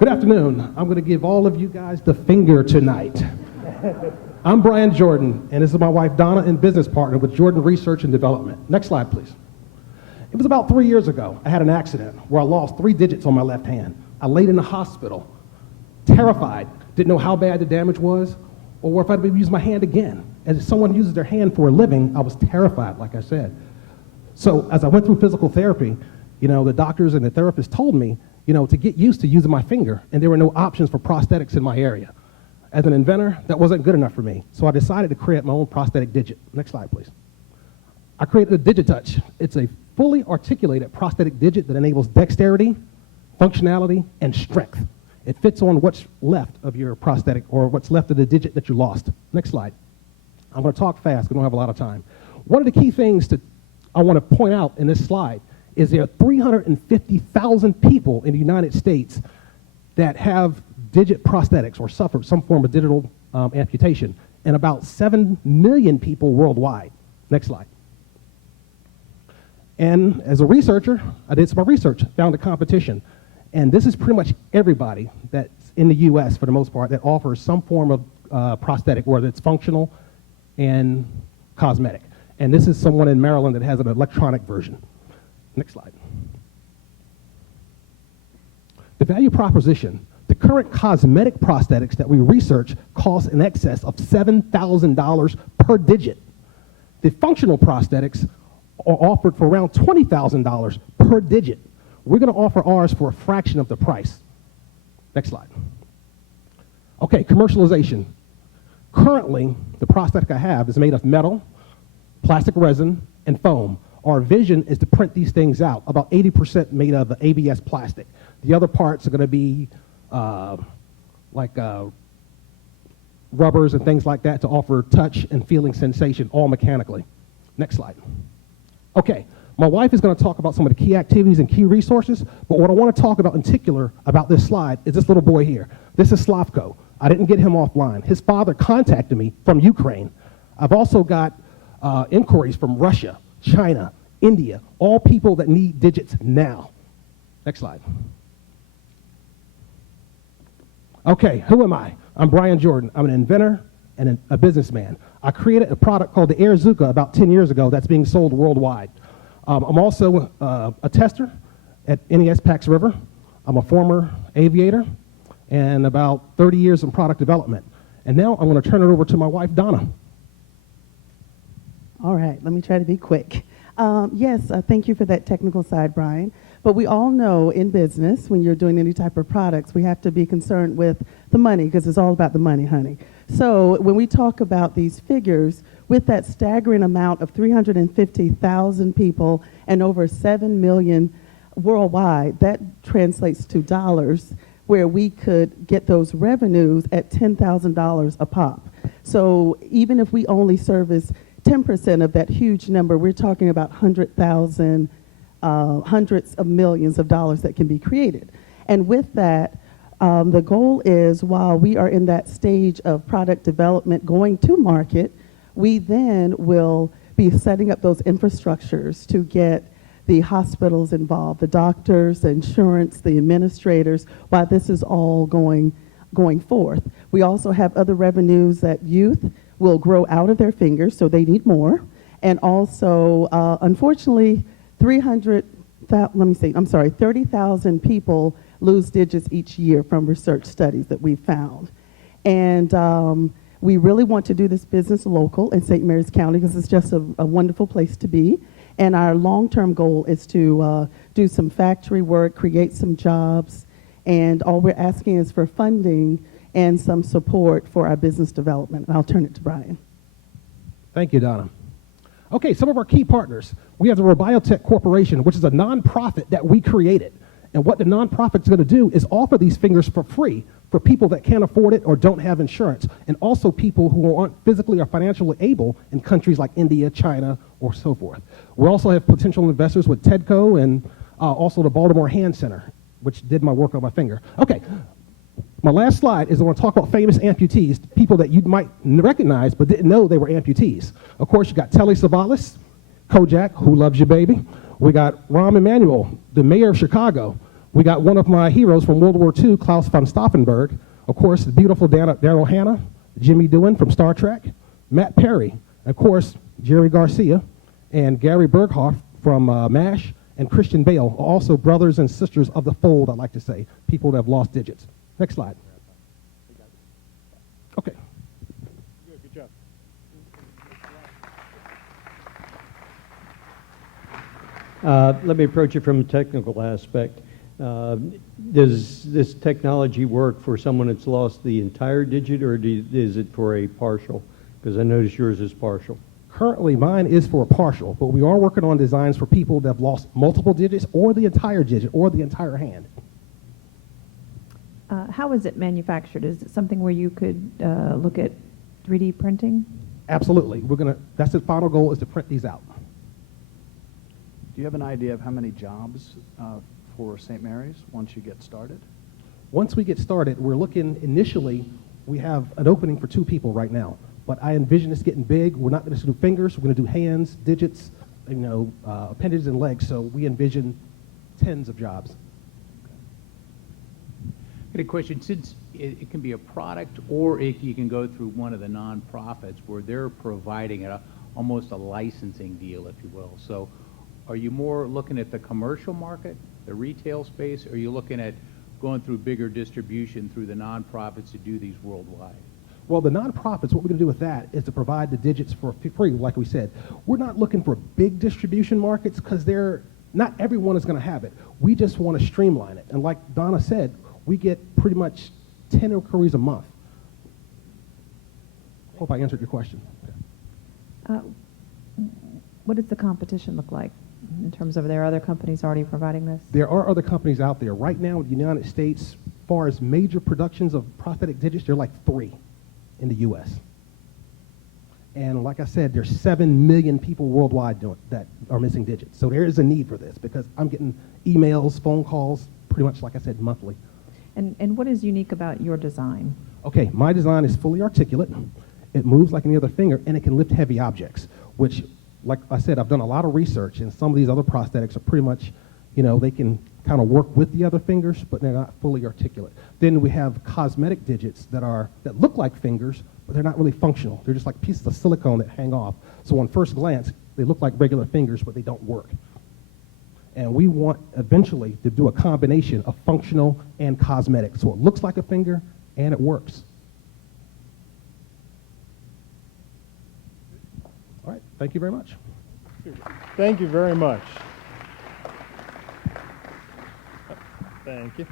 Good afternoon. I'm going to give all of you guys the finger tonight. I'm Brian Jordan, and this is my wife Donna and business partner with Jordan Research and Development. Next slide, please. It was about 3 years ago. I had an accident where I lost 3 digits on my left hand. I laid in the hospital, terrified, didn't know how bad the damage was, or if I'd maybe use my hand again. And if someone uses their hand for a living, I was terrified, like I said. So as I went through physical therapy, the doctors and the therapists told me, to get used to using my finger, and there were no options for prosthetics in my area. As an inventor, that wasn't good enough for me, so I decided to create my own prosthetic digit. Next slide, please. I created a DigiTouch. It's a fully articulated prosthetic digit that enables dexterity, functionality, and strength. It fits on what's left of your prosthetic or what's left of the digit that you lost. Next slide. I'm going to talk fast. We don't have a lot of time. One of the key things I want to point out in this slide is there are 350,000 people in the United States that have digit prosthetics or suffered some form of digital amputation, and about 7 million people worldwide. Next slide. And as a researcher, I did some research, found a competition, and this is pretty much everybody that's in the US for the most part that offers some form of prosthetic, whether it's functional and cosmetic. And this is someone in Maryland that has an electronic version. Next slide. The value proposition. The current cosmetic prosthetics that we research cost in excess of $7,000 per digit. The functional prosthetics are offered for around $20,000 per digit. We're going to offer ours for a fraction of the price. Next slide. Okay, commercialization. Currently, the prosthetic I have is made of metal, plastic resin, and foam. Our vision is to print these things out, about 80% made of ABS plastic. The other parts are going to be rubbers and things like that to offer touch and feeling sensation, all mechanically. Next slide. Okay, my wife is going to talk about some of the key activities and key resources, but what I want to talk about in particular about this slide is this little boy here. This is Slavko. I didn't get him offline. His father contacted me from Ukraine. I've also got inquiries from Russia, China, India, all people that need digits now. Next slide. Okay, who am I? I'm Brian Jordan. I'm an inventor and a businessman. I created a product called the AirZuka about 10 years ago that's being sold worldwide. I'm also a tester at NES Pax River. I'm a former aviator and about 30 years in product development. And now I'm going to turn it over to my wife, Donna. All right, let me try to be quick. Thank you for that technical side, Brian. But we all know in business, when you're doing any type of products, we have to be concerned with the money because it's all about the money, honey. So when we talk about these figures, with that staggering amount of 350,000 people and over 7 million worldwide, that translates to dollars where we could get those revenues at $10,000 a pop. So even if we only service 10% of that huge number, we're talking about 100,000, hundreds of millions of dollars that can be created. And with that, the goal is while we are in that stage of product development going to market, we then will be setting up those infrastructures to get the hospitals involved, the doctors, the insurance, the administrators, while this is all going forth. We also have other revenues that youth will grow out of their fingers, so they need more. And also, unfortunately, 30,000 people lose digits each year from research studies that we've found. And we really want to do this business local in St. Mary's County because it's just a wonderful place to be. And our long-term goal is to do some factory work, create some jobs, and all we're asking is for funding and some support for our business development. And I'll turn it to Brian. Thank you, Donna. Okay, some of our key partners. We have the Robiotech Corporation, which is a nonprofit that we created. And what the nonprofit's going to do is offer these fingers for free for people that can't afford it or don't have insurance, and also people who aren't physically or financially able in countries like India, China, or so forth. We also have potential investors with TEDCO and also the Baltimore Hand Center, which did my work on my finger. Okay, my last slide is I want to talk about famous amputees, people that you might recognize but didn't know they were amputees. Of course, you got Telly Savalas, Kojak, who loves you, baby. We got Rahm Emanuel, the mayor of Chicago. We got one of my heroes from World War II, Klaus von Stauffenberg. Of course, the beautiful Daryl Hannah, Jimmy Doohan from Star Trek, Matt Perry, of course, Jerry Garcia, and Gary Berghoff from MASH, and Christian Bale, also brothers and sisters of the fold, I like to say, people that have lost digits. Next slide. Okay. Good job. Let me approach it from a technical aspect. Does this technology work for someone that's lost the entire digit, or is it for a partial? Because I notice yours is partial. Currently, mine is for a partial, but we are working on designs for people that have lost multiple digits or the entire digit or the entire hand. How is it manufactured? Is it something where you could look at 3D printing? Absolutely. That's the final goal, is to print these out. Do you have an idea of how many jobs for St. Mary's once you get started? Once we get started, we're looking initially, we have an opening for 2 people right now, but I envision this getting big. We're not going to do fingers, we're going to do hands, digits, appendages and legs, so we envision tens of jobs. I got a question. Since it can be a product, or you can go through one of the nonprofits where they're providing almost a licensing deal, if you will. So are you more looking at the commercial market, the retail space, or are you looking at going through bigger distribution through the nonprofits to do these worldwide? Well, the nonprofits, what we're going to do with that is to provide the digits for free, like we said. We're not looking for big distribution markets because not everyone is going to have it. We just want to streamline it. And like Donna said, we get pretty much 10 inquiries a month. Hope I answered your question. What does the competition look like in terms of, there are other companies already providing this? There are other companies out there. Right now in the United States, as far as major productions of prosthetic digits, there are like 3 in the U.S. And like I said, there's 7 million people worldwide that are missing digits. So there is a need for this because I'm getting emails, phone calls, pretty much, like I said, monthly. And what is unique about your design? Okay, my design is fully articulate. It moves like any other finger, and it can lift heavy objects, which, like I said, I've done a lot of research, and some of these other prosthetics are pretty much, they can kind of work with the other fingers, but they're not fully articulate. Then we have cosmetic digits that look like fingers, but they're not really functional. They're just like pieces of silicone that hang off. So on first glance, they look like regular fingers, but they don't work. And we want eventually to do a combination of functional and cosmetic. So it looks like a finger and it works. All right, thank you very much. Thank you very much. Thank you.